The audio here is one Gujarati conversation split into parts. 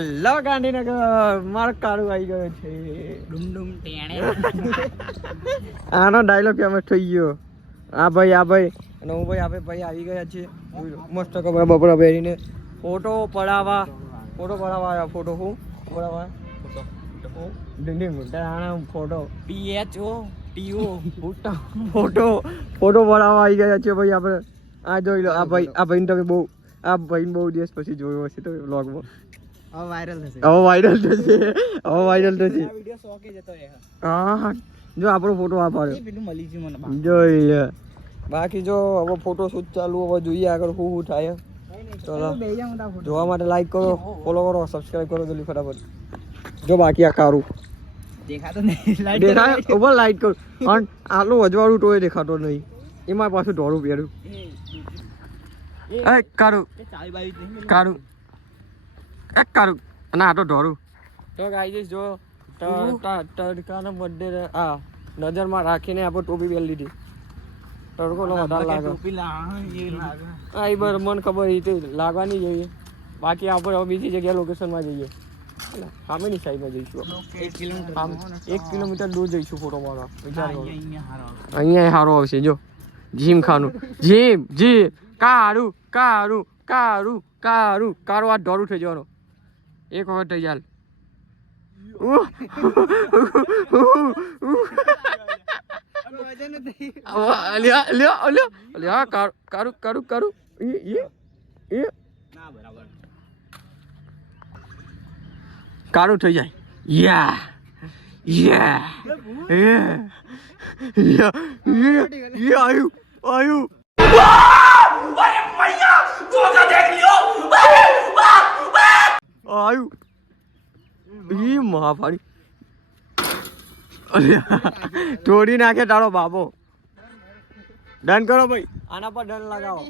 હેલો ગાંધીનગર મારો કાળુ આવી ગયો છે ડુમડુમ ટેણે આનો ડાયલોગ ફેમસ થઈ ગયો આ ભાઈ અને હું ભાઈ આપણે ભાઈ આવી ગયા છે મસ્ત કપડા બપડા પહેરીને ફોટો પડાવવા આવ્યા ફોટો હું પડાવવા ફોટો PHO TO ફોટો પડાવવા આવી ગયા છે ભાઈ આપણે આ જોઈ લો આ ભાઈને તમે બહુ દિવસ પછી જોયો હશે તો વ્લોગમાં હવે વાયરલ થશે વિડિયો શોકે જતો રહે હા જો આપણો ફોટો આ પાડ્યો એ પેલું મળી ગયું મને જોઈ લે બાકી જો હવે ફોટો શૂટ ચાલુ હવે જોઈએ આગળ શું થાય ચલો જોવા માટે લાઈક કરો ફોલો કરો સબસ્ક્રાઇબ કરો જલ્દી ફટાફટ જો બાકી આ કારું દેખાતો નહીં લાઈટ દેખાય ઉપર લાઈટ કર અને આટલું અજવાળું ટોય દેખાતો નહીં એમાં પાછું ઢોળું પહેર્યું એ કારું અને આ તો ઢોળું તો ગાઈસ જો તડકાનો બર્થડે આ નજરમાં રાખીને આપણે ટોપી પહેરી લીધી તડકો નો વધારે લાગે ટોપી લાગે હા એ બર મને ખબર એ લાગવાની જોઈએ બાકી આપણે હવે બીજી જગ્યાએ લોકેશનમાં જઈએ સામેની સાઈડમાં જઈશું 1 કિલોમીટર દૂર જઈશું ફોટો મારવા વિચાર કરો અહીંયા સારો આવશે જો જીમ ખાનું જીમ કારું આ ઢોરું થઈ જવાનો એક વખત થઈ જાય કારું થઈ જાય આયુ મહાફાડી તોડી નાખે તારો બાબો ડન કરો ભાઈ આના પર ડન લગાવો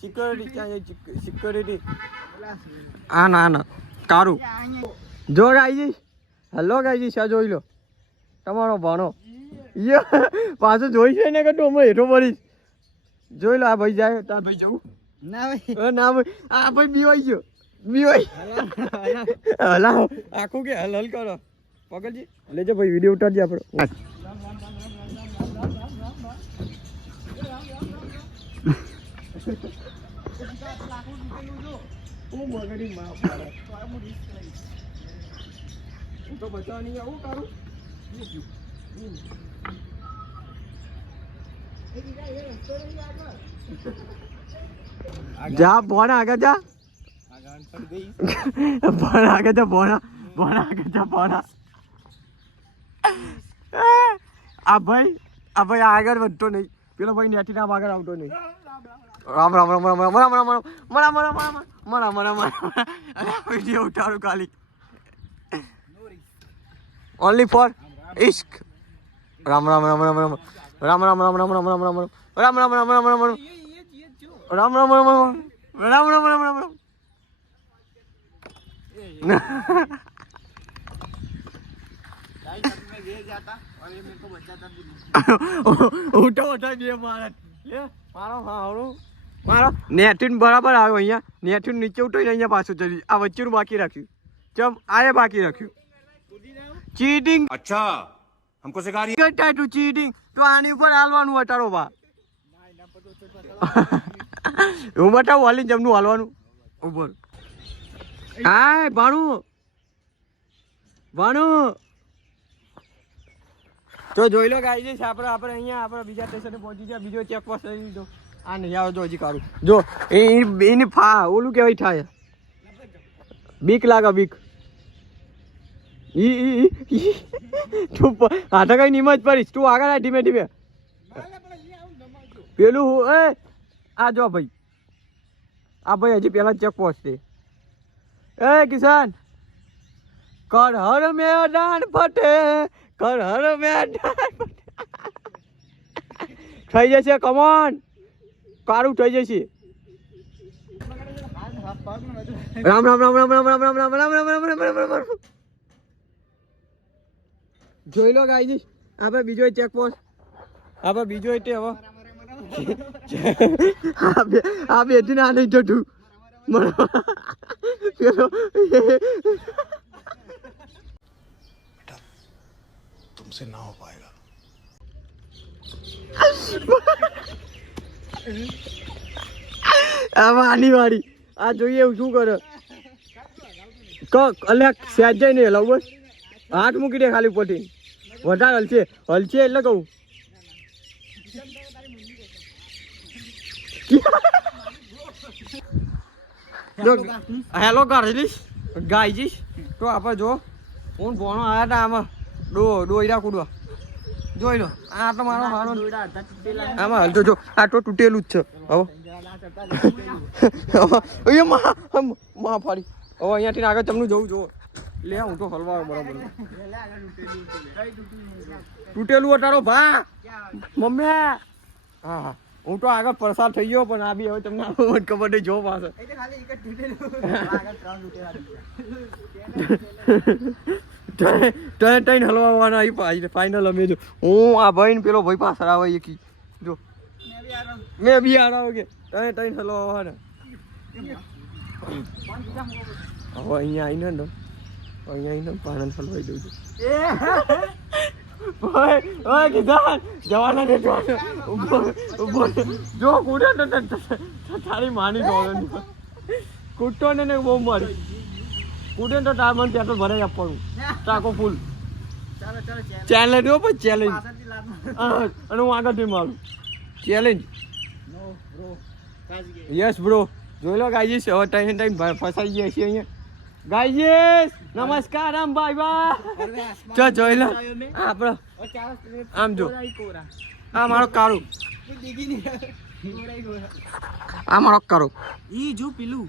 સિક્યોરિટી ના કારું જો ગાઈજી હેલો ગાઈજી શા જોઈ લો તમારો ભાણો પાછું જોઈ છે ને કે તું અમે હેઠો પડીશ જોઈ લો આ ભાઈ જાય તાર ભાઈ જવું ના ભાઈ આ ભાઈ બીવાઈ હલાવો આખું કે હલ કરો પકડજી લેજો ભાઈ વિડીયો ઉતારજે આપણો તો બચવા નહીં આવું કારું જા ભોણા આગળ જા ભોણા આગળ જા ભોણા આ ભાઈ આગળ વધતો નહીં પેલો ભાઈ નેથી ના આગળ આવતો નહીં રામ વિડીયો ઉતારું ખાલી ઓનલી ફોર ઇશ્ક રામ મારો નેટુન બરાબર આવ્યો અહીંયા નેટુન નીચે ઉઠી અહીંયા પાછું ચડી આ વચ્ચેનું બાકી રાખ્યું ચમ આ બાકી રાખ્યું ચીટિંગ अच्छा हमको सिखा रही है टू चीटिंग तो આની ઉપર હાલવાનું હટારો બા હું બતાવું હાલી જમનું હાલવાનું ઉપર હાય ભાણું તો જોઈ લો ગાઈ છે આપણે અહીંયા આપણે બીજા સ્ટેશને પહોંચી ગયા બીજો ચેક પોસ્ટ લઈ લીધો આ નહીં આવે જો હજી કારું જો એની ઓલું કેવાય થાય બીક લાગે બીક તું હાથા કઈ નિમજ પડીશ તું આગળ ધીમે ધીમે પેલું આ જો ભાઈ હજી પેલા ચેક પહોંચશે કિસાન કર હર મેદાન ફટે થઈ જશે કમોન કારું થઈ જશે રામ જોઈ લો ગાઈજી આપણે બીજો ચેક પોસ્ટ આપણે બીજો એટલે હવે આ બેથી ના નહીં જતું પેલો तुमसे ना हो पाएगा આમાં આની વાળી આ જોઈએ શું કરે અલ્યા સેજ જાય ને હલાવ બસ હાથ મૂકી દે ખાલી પોટી વધારે હલશે એટલે કહું હેલો ગાડીશ ગાયજીશ તો આપણે જો હું ભણો આવ્યા હતા આમાં દોયડા કૂદવા જોઈ લો આ તો મારો આમાં હલતો જો આ તો તૂટેલું જ છે હવે માં ફાડી હવે અહીંયાથી આગળ તમને જવું જો લે હું તો હલવા બરાબર તૂટેલું તારો ભા મમ્મી હા હું તો આગળ પસાર થઈ ગયો પણ આ બી હવે તમને ખબર નહીં જો પાછળ ટ્રેન હલવાના ફાઇનલ અમે જો હું આ ભાઈ ને પેલો ભાઈ પાછળ આવે એકી જો મેં બી આ રહ્યો કે ટ્રેન હલવાના હવે અહીંયા આવીને પાણી હલવાઈ દઉં છું કીધા જવાના ને જો કૂટે તો તારી માની જોવાનું કૂટતો ને બહુ મારી કૂટે તો તાર મને ત્યાં તો ભરાઈ આપવાનું ટાકો ફૂલ ચેલેન્જ હો પછી ચેલેન્જ અને હું આગળથી મારું ચેલેન્જ યસ બ્રો જોઈ લો ગાઈજીસ હવે ટાઈમ ફસાઈ ગયા છીએ અહીંયા ગાઈજીસ નમસ્કાર આમ બાય બાય જોઈ લો આપણે આમ જો આ મારો કાળું આ મારો કાળું ઈ જો પેલું